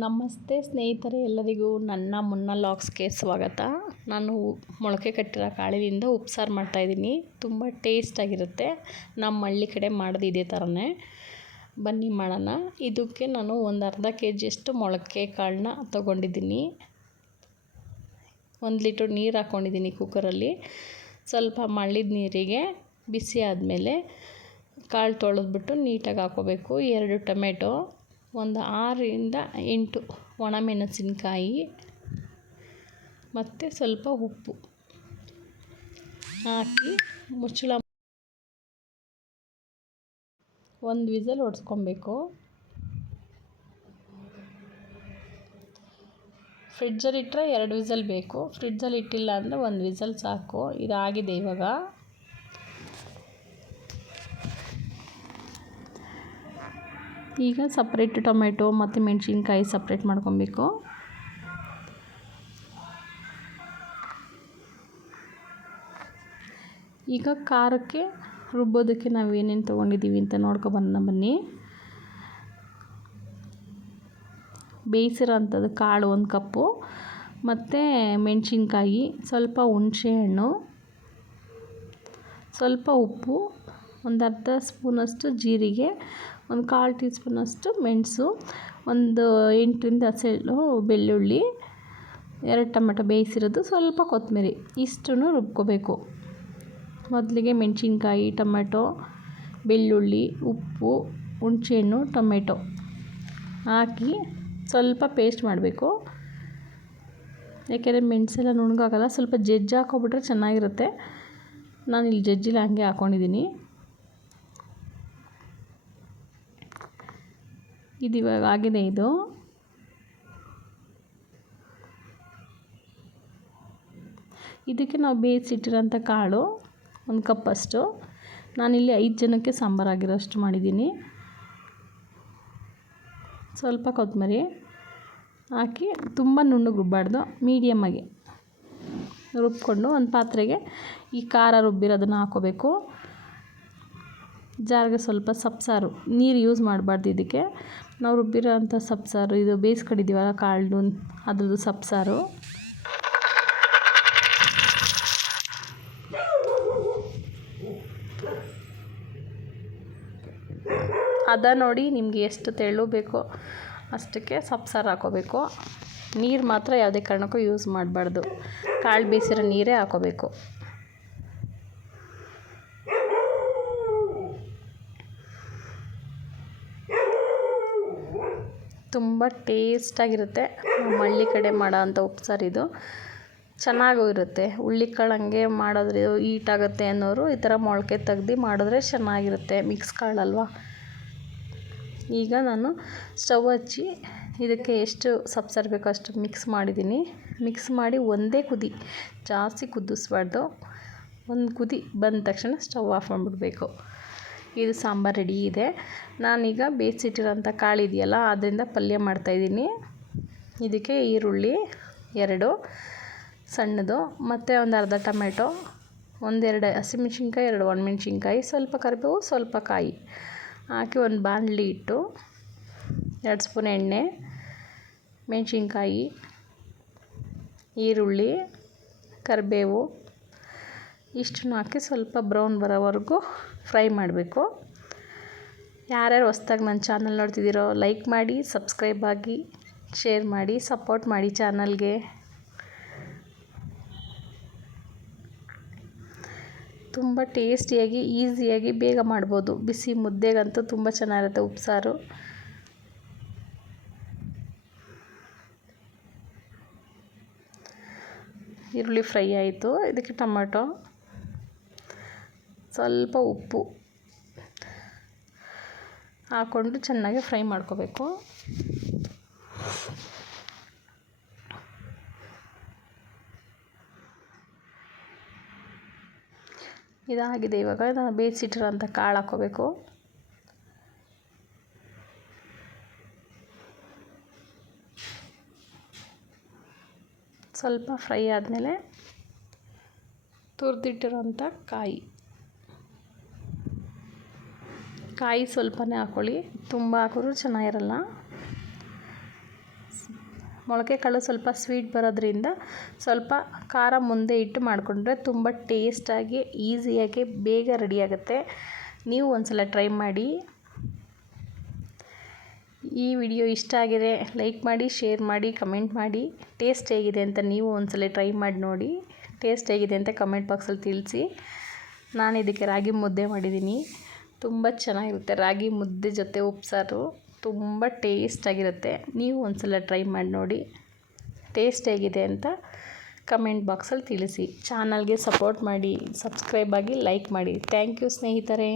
ನಮಸ್ತೆ ಸ್ನೇಹಿತರೆ ಎಲ್ಲರಿಗೂ ನನ್ನ ಮುನ್ನ ಲಾಗ್ಸ್ಗೆ ಸ್ವಾಗತ. ನಾನು ಮೊಳಕೆ ಕಟ್ಟಿರೋ ಕಾಳಿನಿಂದ ಉಪ್ಸಾರು ಮಾಡ್ತಾಯಿದ್ದೀನಿ ತುಂಬ ಟೇಸ್ಟಾಗಿರುತ್ತೆ ನಮ್ಮ ಹಳ್ಳಿ ಕಡೆ ಮಾಡೋದು ಇದೇ ಥರನೇ. ಬನ್ನಿ ಮಾಡೋಣ. ಇದಕ್ಕೆ ನಾನು ಒಂದು ಅರ್ಧ ಕೆ ಜಿಯಷ್ಟು ಮೊಳಕೆ ಕಾಳನ್ನ ತೊಗೊಂಡಿದ್ದೀನಿ. ಒಂದು ಲೀಟ್ರ್ ನೀರು ಹಾಕ್ಕೊಂಡಿದ್ದೀನಿ ಕುಕ್ಕರಲ್ಲಿ. ಸ್ವಲ್ಪ ಮಳ್ಳಿದ ನೀರಿಗೆ ಬಿಸಿ ಆದಮೇಲೆ ಕಾಳು ತೊಳೆದ್ಬಿಟ್ಟು ನೀಟಾಗಿ ಹಾಕ್ಕೋಬೇಕು ಎರಡು ಟೊಮೆಟೊ ಒಂದು ಆರರಿಂದ ಎಂಟು ಒಣಮೆಣಸಿನ್ಕಾಯಿ ಮತ್ತು ಸ್ವಲ್ಪ ಉಪ್ಪು ಹಾಕಿ ಮುಚ್ಚಳ ಒಂದು ವಿಸಲ್ ಹೊಡ್ಸ್ಕೊಬೇಕು ಫ್ರಿಡ್ಜಲ್ಲಿ ಇಟ್ಟರೆ ಎರಡು ವಿಸಲ್ ಬೇಕು. ಫ್ರಿಡ್ಜಲ್ಲಿ ಇಟ್ಟಿಲ್ಲ ಅಂದರೆ ಒಂದು ವಿಸಲ್ ಸಾಕು. ಇದಾಗಿದೆ ಇವಾಗ. ಈಗ ಸಪ್ರೇಟ್ ಟೊಮೆಟೊ ಮತ್ತು ಮೆಣಸಿನ್ಕಾಯಿ ಸಪ್ರೇಟ್ ಮಾಡ್ಕೊಬೇಕು. ಈಗ ಖಾರಕ್ಕೆ ರುಬ್ಬೋದಕ್ಕೆ ನಾವು ಏನೇನು ತೊಗೊಂಡಿದ್ದೀವಿ ಅಂತ ನೋಡ್ಕೊಬನ್ನ ಬನ್ನಿ. ಬೇಯಿಸಿರೋ ಅಂಥದ್ದು ಕಾಳು ಒಂದು ಕಪ್ಪು, ಮತ್ತು ಮೆಣಸಿನ್ಕಾಯಿ, ಸ್ವಲ್ಪ ಹುಣಸೆಹಣ್ಣು ಸ್ವಲ್ಪ ಉಪ್ಪು ಒಂದು ಅರ್ಧ ಸ್ಪೂನಷ್ಟು ಜೀರಿಗೆ, ಒಂದು ಕಾಲು ಟೀ ಸ್ಪೂನಷ್ಟು ಮೆಣಸು, ಒಂದು ಎಂಟರಿಂದ ಹಸೆಳು ಬೆಳ್ಳುಳ್ಳಿ, ಎರಡು ಟೊಮೆಟೊ ಬೇಯಿಸಿರೋದು ಸ್ವಲ್ಪ ಕೊತ್ತಂಬರಿ, ಇಷ್ಟನ್ನು ರುಬ್ಕೋಬೇಕು. ಮೊದಲಿಗೆ ಮೆಣಸಿನ್ಕಾಯಿ, ಟೊಮೆಟೊ, ಬೆಳ್ಳುಳ್ಳಿ, ಉಪ್ಪು, ಹುಣಸೆಹಣ್ಣು, ಟೊಮೆಟೊ ಹಾಕಿ ಸ್ವಲ್ಪ ಪೇಸ್ಟ್ ಮಾಡಬೇಕು. ಯಾಕೆಂದರೆ ಮೆಣಸೆಲ್ಲ ನುಣ್ಣಗಾಗಲ್ಲ, ಸ್ವಲ್ಪ ಜಜ್ಜಿ ಹಾಕೋಬಿಟ್ರೆ ಚೆನ್ನಾಗಿರುತ್ತೆ. ನಾನು ಇಲ್ಲಿ ಜಜ್ಜಿಲ್ಲ, ಹಂಗೆ ಹಾಕ್ಕೊಂಡಿದ್ದೀನಿ ಇದು ಇವಾಗ ಆಗಿದೆ ಇದು. ಇದಕ್ಕೆ ನಾವು ಬೇಯಿಸಿಟ್ಟಿರೋಂಥ ಕಾಳು, ಒಂದು ಕಪ್ಪಷ್ಟು ನಾನಿಲ್ಲಿ ಐದು ಜನಕ್ಕೆ ಸಾಂಬಾರಾಗಿರೋಷ್ಟು ಮಾಡಿದ್ದೀನಿ. ಸ್ವಲ್ಪ ಕೊತ್ತಂಬರಿ ಹಾಕಿ ತುಂಬ ನುಣ್ಣಗೆ ರುಬ್ಬಾರ್ದು ಮೀಡಿಯಮ್ಮಾಗಿ ರುಬ್ಕೊಂಡು ಒಂದು ಪಾತ್ರೆಗೆ ಈ ಖಾರ ರುಬ್ಬಿರೋದನ್ನು ಹಾಕೋಬೇಕು. ಜಾರಿಗೆ ಸ್ವಲ್ಪ ಸಪ್ಸಾರು ನೀರು ಯೂಸ್ ಮಾಡಬಾರ್ದು ಇದಕ್ಕೆ. ನಾವು ರುಬ್ಬಿರೋ ಅಂಥ ಸಬ್ಸಾರು ಇದು ಬೇಯಿಸ್ಕೊಂಡಿದ್ದೀವಲ್ಲ ಕಾಳು ಅದ್ರದ್ದು ಸೊಪ್ಸಾರು. ಅದ ನೋಡಿ ನಿಮಗೆ ಎಷ್ಟು ತೆಳ್ಳು ಬೇಕೋ ಅಷ್ಟಕ್ಕೆ ಸೊಪ್ಸಾರು ಹಾಕೋಬೇಕು. ನೀರು ಮಾತ್ರ ಯಾವುದೇ ಕಾರಣಕ್ಕೂ ಯೂಸ್ ಮಾಡಬಾರ್ದು. ಕಾಳು ಬೇಯಿಸಿರೋ ನೀರೇ ಹಾಕೋಬೇಕು. ತುಂಬ ಟೇಸ್ಟಾಗಿರುತ್ತೆ. ನಮ್ಮ ಹಳ್ಳಿ ಕಡೆ ಮಾಡೋ ಅಂಥ ಉಪ್ಸಾರು ಇದು. ಚೆನ್ನಾಗೂ ಇರುತ್ತೆ. ಹುಳ್ಳಿಕಾಳು ಹಂಗೆ ಮಾಡಿದ್ರೆ ಈಟಾಗುತ್ತೆ ಅನ್ನೋರು ಈ ಥರ ಮೊಳಕೆ ತೆಗ್ದು ಮಾಡಿದ್ರೆ ಚೆನ್ನಾಗಿರುತ್ತೆ. ಮಿಕ್ಸ್ ಕಾಳಲ್ವ ಈಗ ನಾನು ಸ್ಟವ್ ಹಚ್ಚಿ ಇದಕ್ಕೆ ಎಷ್ಟು ಸಬ್ಸರ್ ಬೇಕೋ ಅಷ್ಟು ಮಿಕ್ಸ್ ಮಾಡಿದ್ದೀನಿ. ಮಿಕ್ಸ್ ಮಾಡಿ ಒಂದೇ ಕುದಿ ಜಾಸ್ತಿ ಕುದಿಸ್ಬಾರ್ದು. ಒಂದು ಕುದಿ ಬಂದ ತಕ್ಷಣ ಸ್ಟವ್ ಆಫ್ ಮಾಡಿಬಿಡ್ಬೇಕು. ಇದು ಸಾಂಬಾರು ರೆಡಿ ಇದೆ. ನಾನೀಗ ಬೇಯಿಸಿಟ್ಟಿರೋಂಥ ಕಾಳು ಇದೆಯಲ್ಲ, ಅದರಿಂದ ಪಲ್ಯ ಮಾಡ್ತಾಯಿದ್ದೀನಿ ಇದಕ್ಕೆ ಈರುಳ್ಳಿ ಎರಡು, ಸಣ್ಣದು, ಮತ್ತು ಒಂದು ಅರ್ಧ ಟೊಮೆಟೊ ಒಂದೆರಡು ಹಸಿಮೆಣ್ಸಿನ್ಕಾಯಿ, ಎರಡು ಒಣಮೆಣ್ಸಿನ್ಕಾಯಿ, ಸ್ವಲ್ಪ ಕರಿಬೇವು, ಸ್ವಲ್ಪ ಕಾಯಿ. ಹಾಕಿ ಒಂದು ಬಾಣಲಿ ಇಟ್ಟು ಎರಡು ಸ್ಪೂನ್ ಎಣ್ಣೆ, ಮೆಣಸಿನ್ಕಾಯಿ, ಈರುಳ್ಳಿ, ಕರಿಬೇವು ಇಷ್ಟನ್ನು ಹಾಕಿ ಸ್ವಲ್ಪ ಬ್ರೌನ್ ಬರೋವರೆಗೂ ಫ್ರೈ ಮಾಡಬೇಕು. ಯಾರ್ಯಾರು ಹೊಸ್ದಾಗಿ ನನ್ನ ಚಾನಲ್ ನೋಡ್ತಿದ್ದೀರೋ ಲೈಕ್ ಮಾಡಿ, ಸಬ್ಸ್ಕ್ರೈಬ್ ಆಗಿ, ಶೇರ್ ಮಾಡಿ, ಸಪೋರ್ಟ್ ಮಾಡಿ ಚಾನಲ್ಗೆ. ತುಂಬ ಟೇಸ್ಟಿಯಾಗಿ, ಈಸಿಯಾಗಿ ಬೇಗ ಮಾಡ್ಬೋದು. ಬಿಸಿ ಮುದ್ದೆಗಂತೂ ತುಂಬ ಚೆನ್ನಾಗಿರುತ್ತೆ ಉಪ್ಸಾರು. ಈರುಳ್ಳಿ ಫ್ರೈ ಆಯಿತು. ಇದಕ್ಕೆ ಟೊಮೆಟೊ. ಸ್ವಲ್ಪ ಉಪ್ಪು ಹಾಕ್ಕೊಂಡು ಚೆನ್ನಾಗಿ ಫ್ರೈ ಮಾಡ್ಕೋಬೇಕು. ಇದಾಗಿದೆ ಇವಾಗ. ನಾನು ಬೇಯಿಸಿಟ್ಟಿರೋಂಥ ಕಾಳು ಹಾಕ್ಕೋಬೇಕು. ಸ್ವಲ್ಪ ಫ್ರೈ ಆದಮೇಲೆ ತುರಿದಿಟ್ಟಿರೋಂಥ ಕಾಯಿ. ಕಾಯಿ ಸ್ವಲ್ಪನೇ ಹಾಕ್ಕೊಳ್ಳಿ. ತುಂಬ ಹಾಕಿದ್ರು ಚೆನ್ನಾಗಿರಲ್ಲ. ಮೊಳಕೆ ಕಾಳು ಸ್ವಲ್ಪ ಸ್ವೀಟ್ ಬರೋದ್ರಿಂದ ಸ್ವಲ್ಪ ಖಾರ ಮುಂದೆ ಇಟ್ಟು ಮಾಡಿಕೊಂಡ್ರೆ ತುಂಬ ಟೇಸ್ಟಾಗಿ ಈಸಿಯಾಗಿ ಬೇಗ ರೆಡಿಯಾಗುತ್ತೆ ನೀವು ಒಂದ್ಸಲ ಟ್ರೈ ಮಾಡಿ. ಈ ವಿಡಿಯೋ ಇಷ್ಟ ಆಗಿದೆ ಲೈಕ್ ಮಾಡಿ ಶೇರ್ ಮಾಡಿ ಕಮೆಂಟ್ ಮಾಡಿ. ಟೇಸ್ಟ್ ಹೇಗಿದೆ ಅಂತ ನೀವು ಒಂದ್ಸಲ ಟ್ರೈ ಮಾಡಿ ನೋಡಿ. ಟೇಸ್ಟ್ ಹೇಗಿದೆ ಅಂತ ಕಮೆಂಟ್ ಬಾಕ್ಸಲ್ಲಿ ತಿಳಿಸಿ. ನಾನು ಇದಕ್ಕೆ ರಾಗಿ ಮುದ್ದೆ ಮಾಡಿದ್ದೀನಿ. ತುಂಬ ಚೆನ್ನಾಗಿರುತ್ತೆ. ರಾಗಿ ಮುದ್ದೆ ಜೊತೆ ಉಪ್ಸಾರು ತುಂಬ ಟೇಸ್ಟಾಗಿರುತ್ತೆ ನೀವು ಒಂದ್ಸಲ ಟ್ರೈ ಮಾಡಿ ನೋಡಿ. ಟೇಸ್ಟ್ ಹೇಗಿದೆ ಅಂತ ಕಮೆಂಟ್ ಬಾಕ್ಸಲ್ಲಿ ತಿಳಿಸಿ. ಚಾನಲ್ಗೆ ಸಪೋರ್ಟ್ ಮಾಡಿ ಸಬ್ಸ್ಕ್ರೈಬ್ ಆಗಿ ಲೈಕ್ ಮಾಡಿ. ಥ್ಯಾಂಕ್ ಯು ಸ್ನೇಹಿತರೆ.